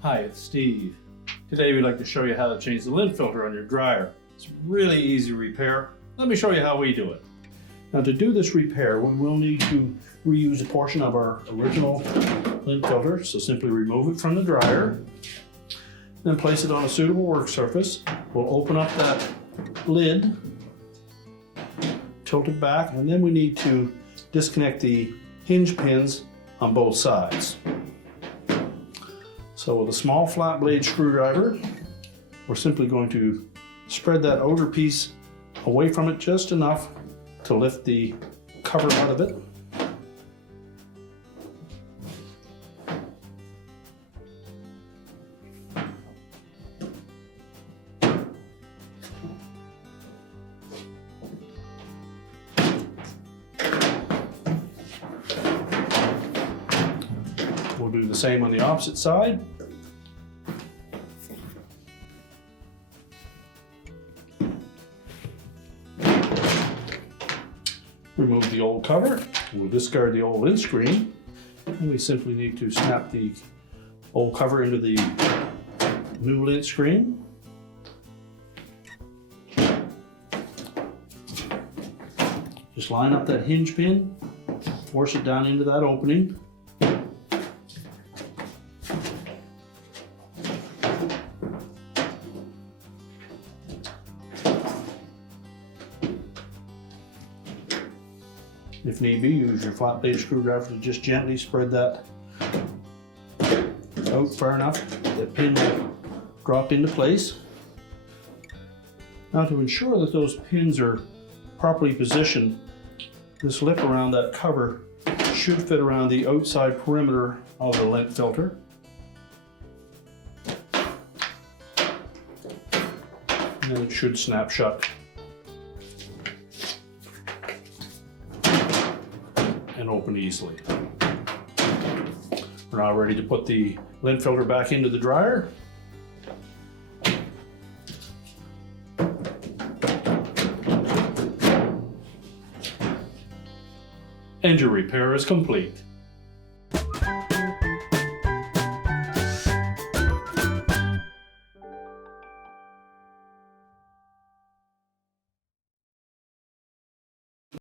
Hi, it's Steve. Today we'd like to show you how to change the lint filter on your dryer. It's a really easy repair. Let me show you how we do it. Now to do this repair, we will need to reuse a portion of our original lint filter. So simply remove it from the dryer, then place it on a suitable work surface. We'll open up that lid, tilt it back, and then we need to disconnect the hinge pins on both sides. So with a small flat blade screwdriver, we're simply going to spread that outer piece away from it just enough to lift the cover out of it. We'll do the same on the opposite side. Remove the old cover. We'll discard the old lint screen. And we simply need to snap the old cover into the new lint screen. Just line up that hinge pin, force it down into that opening. If need be, use your flat blade screwdriver to just gently spread that out far enough that the pin will drop into place. Now to ensure that those pins are properly positioned, this lip around that cover should fit around the outside perimeter of the lint filter. And then it should snap shut and open easily. We're now ready to put the lint filter back into the dryer. And your repair is complete.